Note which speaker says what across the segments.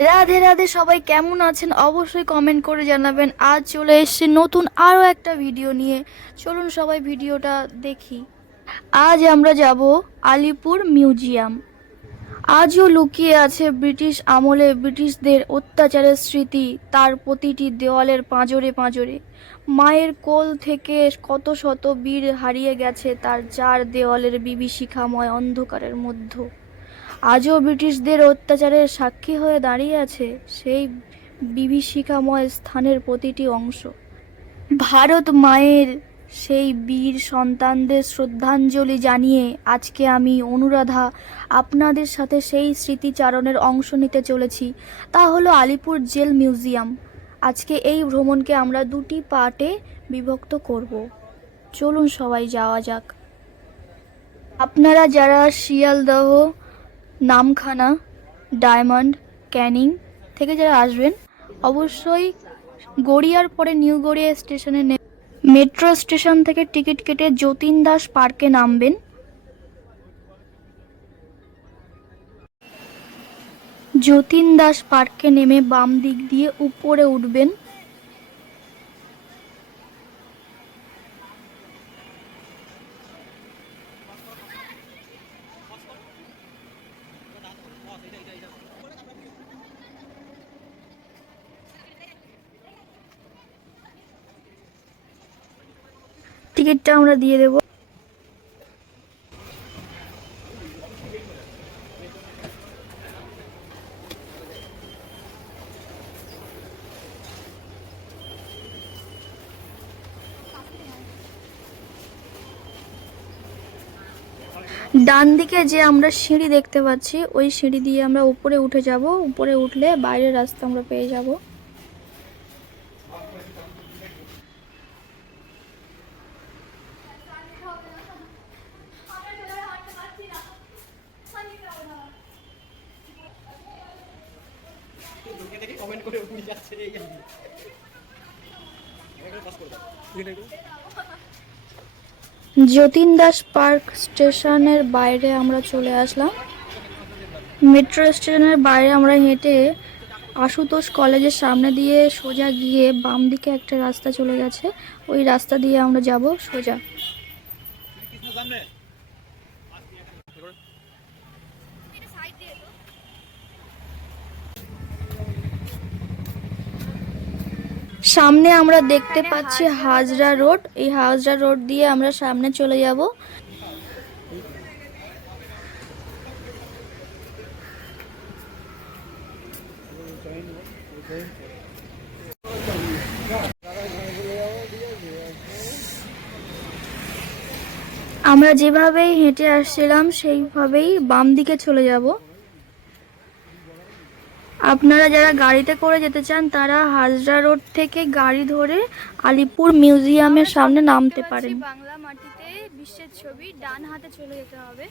Speaker 1: রাধে রাধে, সবাই কেমন আছেন? অবশ্যই কমেন্ট করে জানাবেন। আজ চলে এসেছে নতুন আরও একটা ভিডিও নিয়ে। চলুন সবাই ভিডিওটা দেখি। আজ আমরা যাব আলিপুর মিউজিয়াম। আজও লুকিয়ে আছে ব্রিটিশ আমলে ব্রিটিশদের অত্যাচারের স্মৃতি তার প্রতিটি দেওয়ালের পাঁজরে পাঁজরে। মায়ের কোল থেকে কত শত বীর হারিয়ে গেছে তার চার দেওয়ালের বিভীষিকাময় অন্ধকারের মধ্যে। আজও ব্রিটিশদের অত্যাচারের সাক্ষী হয়ে দাঁড়িয়ে আছে সেই বিভীষিকাময় স্থানের প্রতিটি অংশ। ভারত মায়ের সেই বীর সন্তানদের শ্রদ্ধাঞ্জলি জানিয়ে আজকে আমি অনুরাধা আপনাদের সাথে সেই স্মৃতিচারণের অংশ নিতে চলেছি। তা হলো আলিপুর জেল মিউজিয়াম। আজকে এই ভ্রমণকে আমরা দুটি পার্টে বিভক্ত করব। চলুন সবাই যাওয়া যাক। আপনারা যারা শিয়ালদহ নামখানা, ডায়মন্ড, ক্যানিং থেকে যারা আসবেন, অবশ্যই গড়িয়ার পরে নিউ গড়িয়া স্টেশনে মেট্রো স্টেশন থেকে টিকিট কেটে যতীন দাস পার্কে নামবেন। যতীন দাস পার্কে নেমে বাম দিক দিয়ে উপরে উঠবেন। টিকিটটা আমরা দিয়ে দেবো। ডান দিকে যে আমরা সিঁড়ি দেখতে পাচ্ছি, ওই সিঁড়ি দিয়ে আমরা উপরে উঠে যাব। উপরে উঠলে বাইরের রাস্তা আমরা পেয়ে যাব।
Speaker 2: কমেন্ট করে উড়ে যাচ্ছে এই।
Speaker 1: যতীন দাস পার্ক স্টেশনের বাইরে আমরা চলে আসলাম। মেট্রো স্টেশনের বাইরে আমরা হেঁটে আশুতোষ কলেজের সামনে দিয়ে সোজা গিয়ে বাম দিকে একটা রাস্তা চলে গেছে। ওই রাস্তা দিয়ে আমরা যাব সোজা। সামনে আমরা দেখতে পাচ্ছি হাজরা রোড। এই হাজরা রোড দিয়ে আমরা সামনে চলে যাব। আমরা যেভাবেই হেঁটে আসছিলাম, সেইভাবেই বাম দিকে চলে যাব। আপনারা যারা গাড়িতে করে যেতে চান তারা হাজরা রোড থেকে গাড়ি ধরে আলিপুর মিউজিয়ামের সামনে নামতে পারেন। বাংলা মাটিতে বিশ্বের ছবি ডান হাতে চলে যেতে হবে।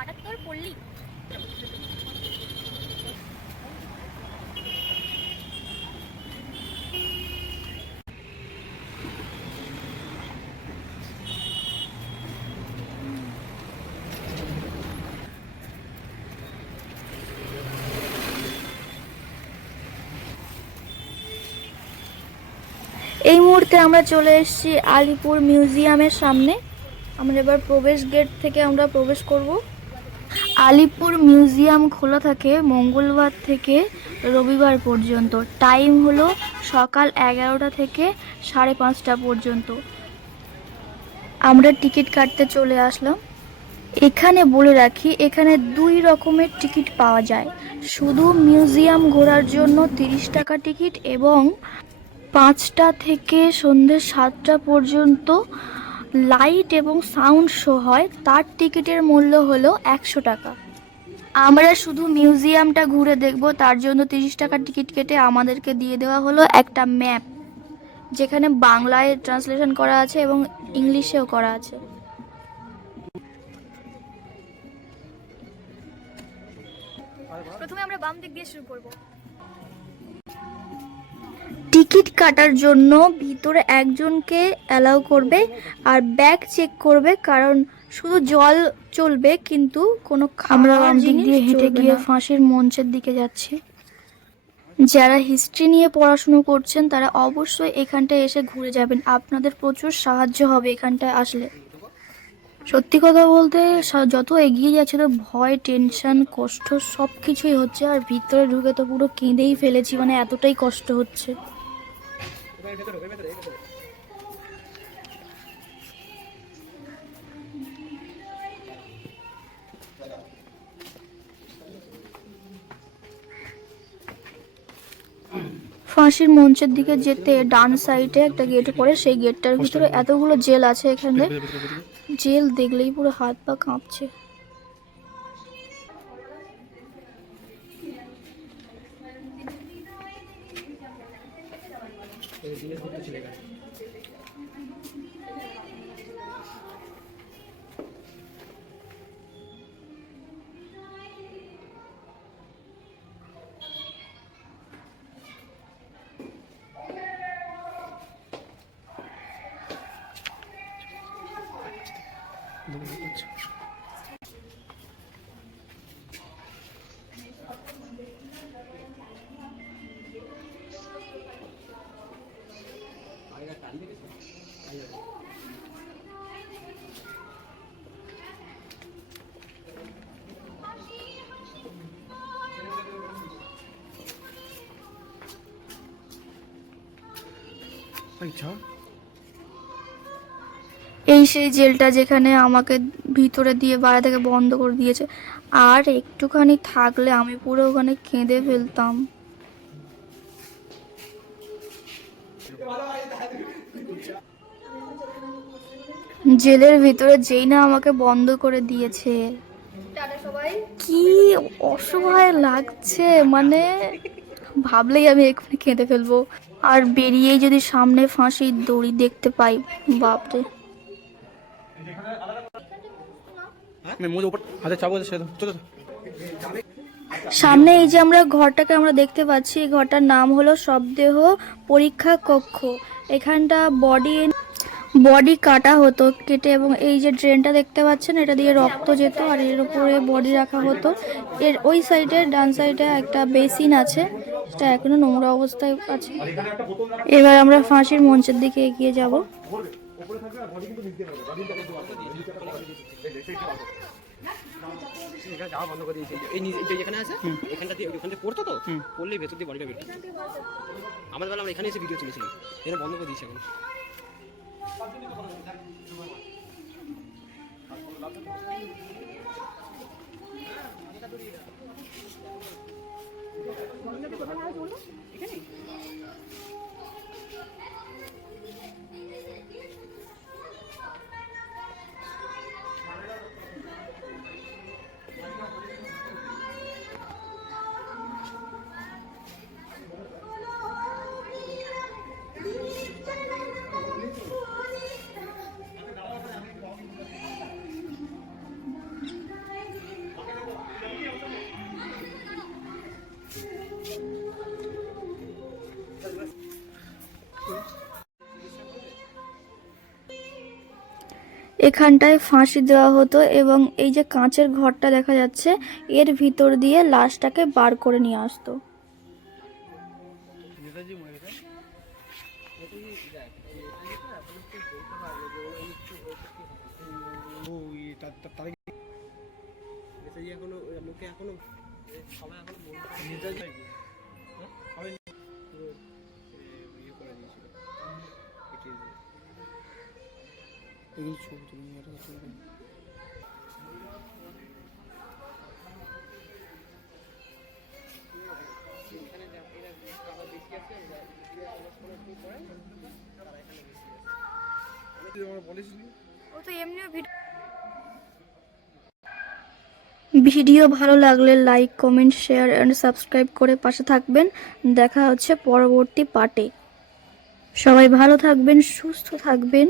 Speaker 1: আটাত্তর পল্লী। এই মুহূর্তে আমরা চলে এসেছি আলিপুর মিউজিয়ামের সামনে। আমরা এবার প্রবেশ গেট থেকে আমরা প্রবেশ করব। আলিপুর মিউজিয়াম খোলা থাকে মঙ্গলবার থেকে রবিবার পর্যন্ত। টাইম হলো সকাল এগারোটা থেকে সাড়ে পাঁচটা পর্যন্ত। আমরা টিকিট কাটতে চলে আসলাম। এখানে বলে রাখি, এখানে দুই রকমের টিকিট পাওয়া যায়। শুধু মিউজিয়াম ঘোরার জন্য তিরিশ টাকা টিকিট এবং পাঁচটা থেকে সন্ধ্যে সাতটা পর্যন্ত লাইট এবং সাউন্ড শো হয়, তার টিকিটের মূল্য হলো একশো টাকা। আমরা শুধু মিউজিয়ামটা ঘুরে দেখব, তার জন্য তিরিশ টাকার টিকিট কেটে আমাদেরকে দিয়ে দেওয়া হলো একটা ম্যাপ, যেখানে বাংলায় ট্রান্সলেশন করা আছে এবং ইংলিশেও করা আছে। প্রথমে আমরা বাম দিক দিয়ে শুরু করব। টিকিট কাটার জন্য ভিতরে একজনকে অ্যালাউ করবে আর ব্যাগ চেক করবে কারণ শুধু জল চলবে কিন্তু কোনো আমরা দিক দিয়ে হেঁটে গিয়ে ফাঁসির মঞ্চের দিকে যাচ্ছি। যারা হিস্ট্রি নিয়ে পড়াশুনো করছেন তারা অবশ্যই এখানটায় এসে ঘুরে যাবেন। আপনাদের প্রচুর সাহায্য হবে এখানটায় আসলে। সত্যি কথা বলতে যত এগিয়ে যাচ্ছে তো ভয় টেনশন কষ্ট সব কিছুই হচ্ছে আর ভিতরে ঢুকে তো পুরো কেঁদেই ফেলেছি মানে এতটাই কষ্ট হচ্ছে।
Speaker 2: এবার ভেতরে এর ভেতরে এর ভেতরে।
Speaker 1: ফাঁসির মঞ্চের দিকে যেতে ডান সাইডে একটা গেট পড়ে সেই গেটটার ভিতরে এতগুলো জেল আছে এখানে। জেল দেখলেই পুরো হাত পা কাঁপছে।
Speaker 2: এই জিনিসপত্র ছিল এখানে
Speaker 1: এই সেই জেলটা যেখানে আমাকে ভিতরে দিয়ে বাইরে থেকে বন্ধ করে দিয়েছে। আর একটুখানি থাকলে আমি পুরো ওখানে কেঁদে ফেলতাম। জেলের ভিতরে যেই না আমাকে বন্ধ করে দিয়েছে। কি অসহায় লাগছে মানে ভাবলেই আমি এক্ষুনি কেঁদে ফেলব। আর বেরিয়েই যদি সামনে ফাঁসির দড়ি দেখতে পাই বাপরে। সামনে এই যে আমরা ঘরটাকে আমরা দেখতে পাচ্ছি এই ঘরটার নাম হলো শবদেহ পরীক্ষা কক্ষ। এখানটা বডি বডি কাটা হতো কেটে এবং এই যে ড্রেনটা দেখতে পাচ্ছেন এটা দিয়ে রক্ত যেত আর এর উপরে বডি রাখা হতো। এর ওই সাইডে ডান সাইডে একটা বেসিন আছে সেটা এখনও নোংরা অবস্থায় আছে। এবার আমরা ফাঁসির মঞ্চের দিকে এগিয়ে যাব।
Speaker 2: বন্ধ করে দিয়েছে এই নিচে- এই যে এখানে আছে এখানটা দিয়ে ওখান পড়তো তো পড়লেই ভেতর দিয়ে বডিটা বেরিয়ে আমাদের বেলা আমরা এখানে এসে ভিডিও তুলেছিলাম। এখানে বন্ধ করে দিয়েছে এখন।
Speaker 1: পাঁচ মিনিট কথা বলুন এখানটায় ফাঁসি দেওয়া হতো এবং এই যে কাঁচের ঘরটা দেখা যাচ্ছে, এর ভিতর দিয়ে লাশটাকে বার করে নিয়ে আসতো।
Speaker 2: এখনও এখনও সবাই এগুলো ছবি তুলে নিয়ে এটা ছবি
Speaker 1: ও তো এমনিও ভিডিও ভালো লাগলে like comment share and subscribe করে পাশে থাকবেন। দেখা হচ্ছে পরবর্তী পার্টে সবাই ভালো থাকবেন, সুস্থ থাকবেন।